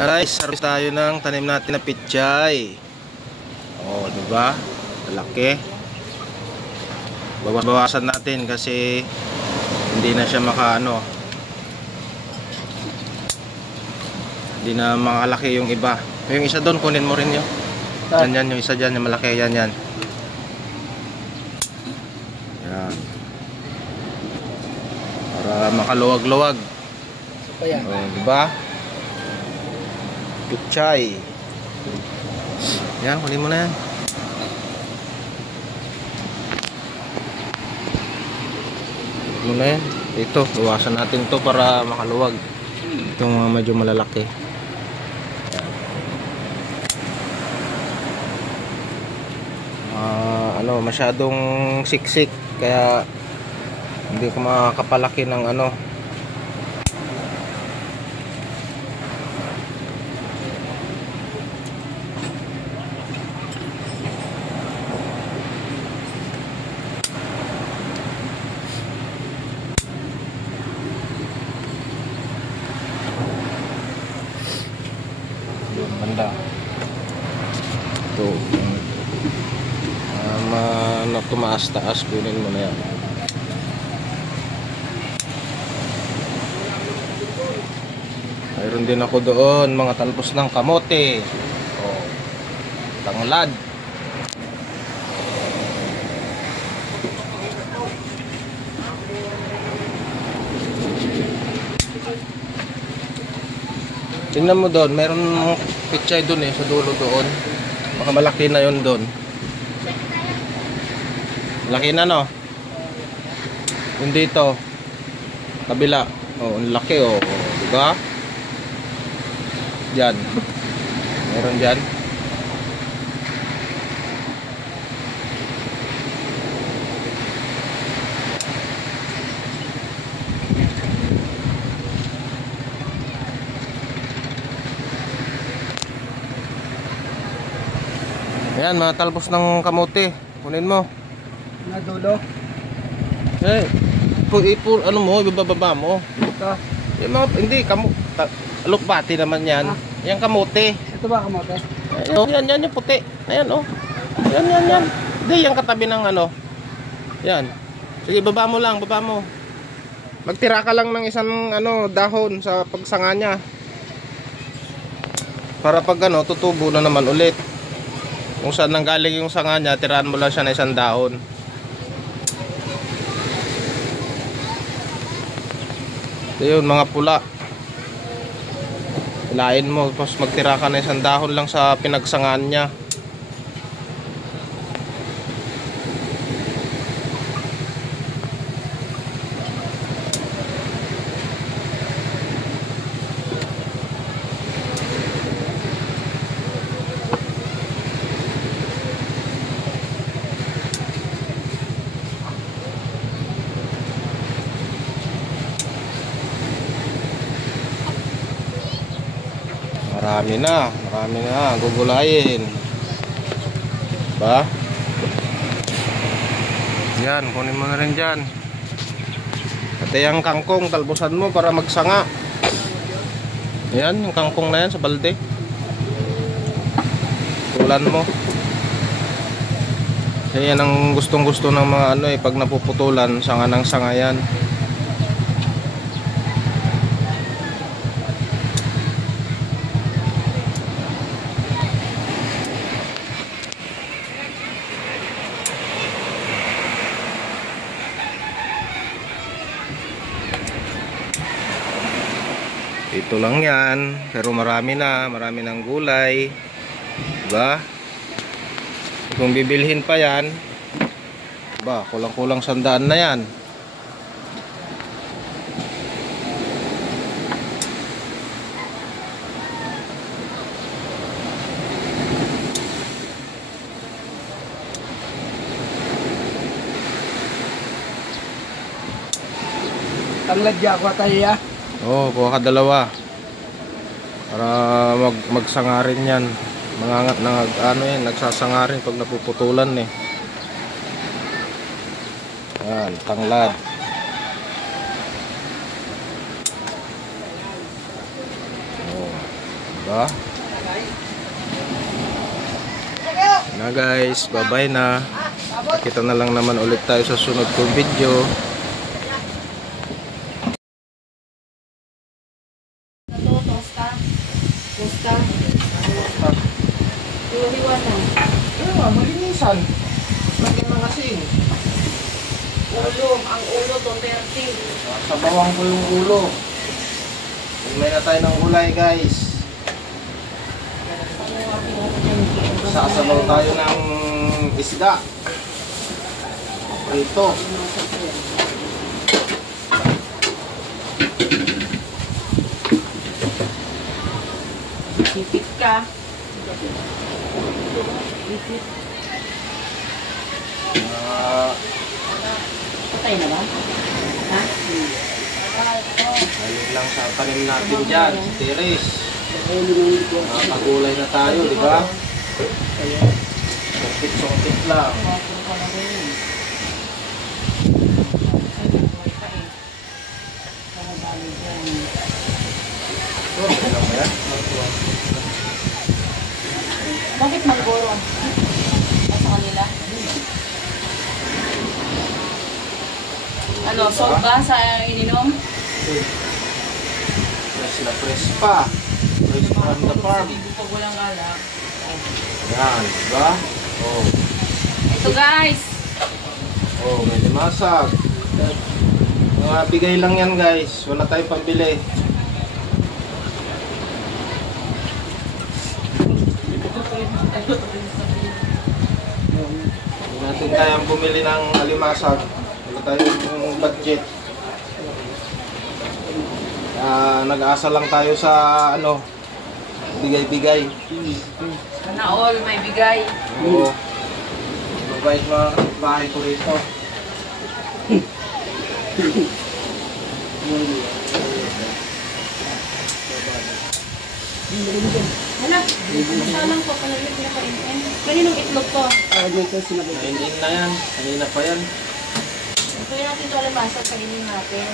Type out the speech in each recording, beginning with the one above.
Guys, harvest tayo ng tanim natin na pichay. Oh, diba? Malaki. Bawasan natin kasi hindi na siya hindi na makalaki yung iba. Yung isa doon, kunin mo rin yun. Yan, yung isa dyan, yung malaki. Yan. Yan. Para makaluwag-luwag. Oh, diba? Pichay. Yan, kunin mo na yan. Kunin mo na yan. Ito, bawasan natin to para makaluwag. Itong medyo malalaki. Masyadong siksik kaya hindi ko makakapalaki ng banda ito tumaas-taas, kunin mo na yan. Mayroon din ako doon mga talbos ng kamote, tanglad. Tingnan mo doon, mayroon pichay doon sa dulo doon. Baka malaki na yon doon. Laki na, no? Yung dito kabila, ang laki, diba? Diyan meron dyan. Ayan, mga talbos ng kamote, kunin mo na dulo. Ano mo, ibababa mo. Ito. Hindi, alokbati naman yan. Yan kamote. Ito ba kamote? Yan yung puti. Ayan, Yan. Hindi, yung katabi ng Yan. Sige, baba mo lang, baba mo. Magtira ka lang ng isang dahon sa pagsanga niya. Para pag tutubo na naman ulit. Kung saan nanggaling yung sanga niya, tirahan mo lang siya ng isang dahon. Ayun, mga pula. Hilain mo, tapos magtira ka na isang dahon lang sa pinagsangaan niya. Marami na gugulayin, ba? Yan, kunin mo na rin dyan. At yung kangkong, talbusan mo para magsanga. Yan, yung kangkong na yan sa balde, tulan mo. Kasi yan ang gustong gusto ng mga pag napuputulan, sanga ng sanga yan. Ito lang yan, pero marami ng gulay, diba? Kung bibilhin pa yan, diba, kulang-kulang 100 na yan. Tanglad ako tayo ya. Kuha ka dalawa para magsanga rin yan. Nagsasanga rin pag napuputulan Yan, tanglad. Diba? Na guys, bye-bye na. Kita na lang naman ulit tayo sa sunod kong video. Tosta. Hiwa-hiwa na. Ano nga, malinisan. Lagyan ng asin. Ulo. Ang ulo, 230. Sabawang ko yung ulo. Umay na tayo ng gulay guys. Sasabaw tayo ng isda. Ito. Sipit ka. Patay na ba? Ha? Halin lang sa tanim natin dyan. Si Teres. Nakakagulay na tayo, di ba? Sungkit-sungkit lang. Okay lang ba yan? Bakit manggoro? Sa kanila? Ano, salt ba sa ininom? Fresh na fresh pa. Fresh from the farm. Pag walang alak. Yan, di ba? Oh. Ito guys. Oh, may limasag. Mga bigay lang yan guys. Wala tayong pambili. Hindi natin kayang bumili ng alimasag. Wala tayong budget. Nag-aasa lang tayo sa ano, bigay-bigay. Sana all may bigay. Oo. Mabait mga bahay ko rito. Hala, masalang ko pala yung pinakainin. Kaninong itlog to? Kainin na yan. Kanina pa yan. Ito yung natin ito alamasa, kainin natin.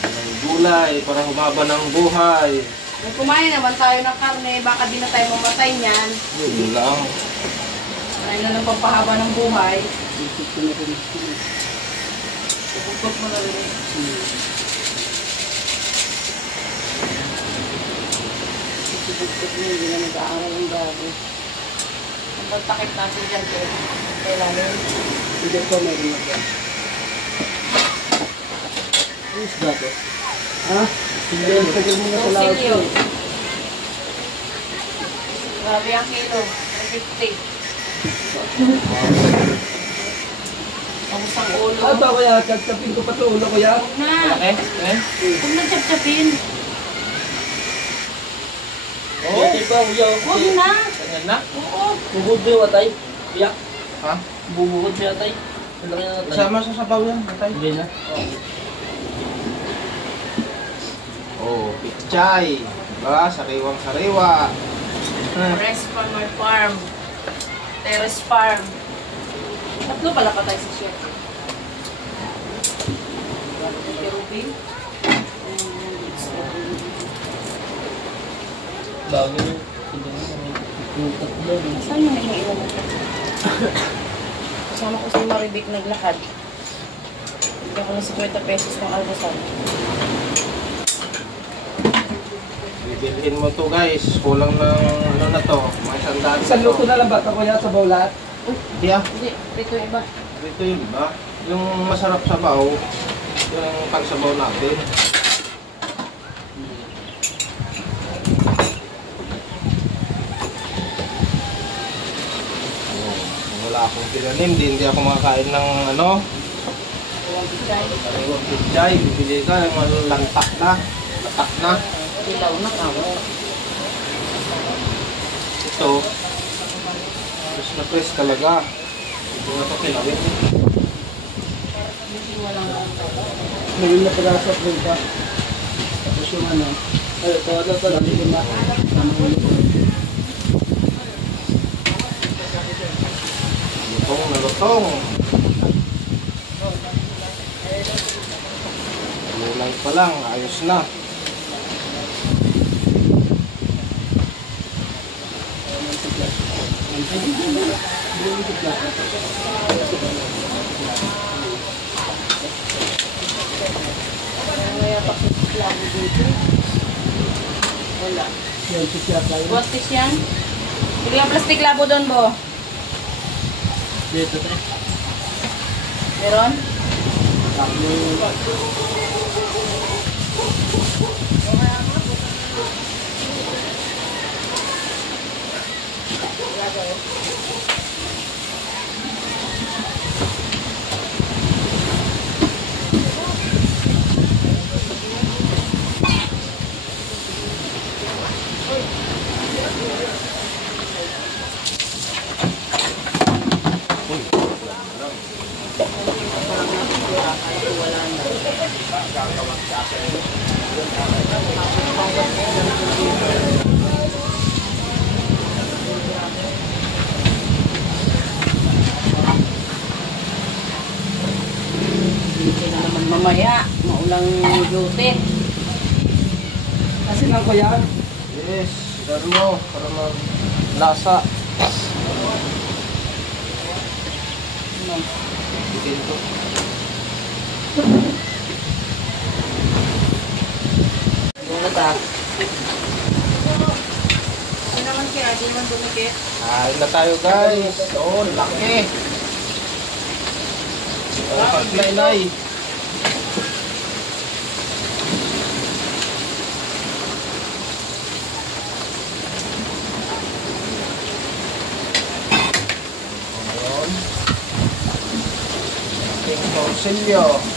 May gulay para humaba ng buhay. Kung kumain naman tayo ng karne, baka di na tayo mamatay niyan. Yun lang. Tayo na ng pampahaba ng buhay. Tututok mo na rin. Tututok mo, hindi na nag-aaral ang bago. Ang pagtakip natin dyan, kailangan. Hindi ko may rin. Ano isda to? Ha? Sige, tagal mo na sa lahat. Tosilyo. Grabe ang kilo. 50. Kamusang ulo. Ano ba kuya? Tagtapin ko pa ito ulo kuya? Huwag na. Huwag na tsap-tsapin. Oo. Ito pa kuya. Huwag na. Ganyan na? Oo. Bubud ba yung atay? Kuya? Ha? Bubud ba yung atay? Ang laki ng atay. Isama sa sabaw yan. Matay. Hindi na. Oh, pichay. Diba? Sariwang-sariwa. Rest Farmer Farm. Terrace Farm. Tatlo pala pa tayo sa chef. Ate Ruby. Bago yun. Yung tatlo. Saan yung naiiwan mo? Kasama ko si Maribik naglakad. Bigyan ko ng 50 pesos ng almusal. Bibilhin mo to guys. Kulang ng ano na to. Mga sandaan Isang luto na lang ba ito kuya sa bawlat? Hindi ah. Hindi, ito yung iba. Ito yun ba? Yung masarap sabaw. Yung pagsabaw natin. Kung wala akong tinanim, hindi ako makakain ng ano. Sariwang pichay. Bibili ka ng mga lantak na. Latak na. Ilaw na kamo. Ito. Fresh na fresh talaga. Ito nga ito kinawin. Ngayon na pala sa punta. Tapos yung ano. Ay, ito ano ito. Hindi ko na. Lutong na lutong. Mulay pa lang. Ayos na. Kaya pa lang dito. Wala. Yan, siya tayo. Buwatis yan. Bili ang plastic labo doon, Bo. Dito tayo. Meron? Hindi na naman mamaya. Maulang duty. Kasi lang ko yan. Yes, gano'n mo para maglasa. Bitin ko. Ano ba? Ano naman kaya? Di naman dumikit. Kain na tayo guys. Oh, laki. Paglay-lay. Ating torsilyo.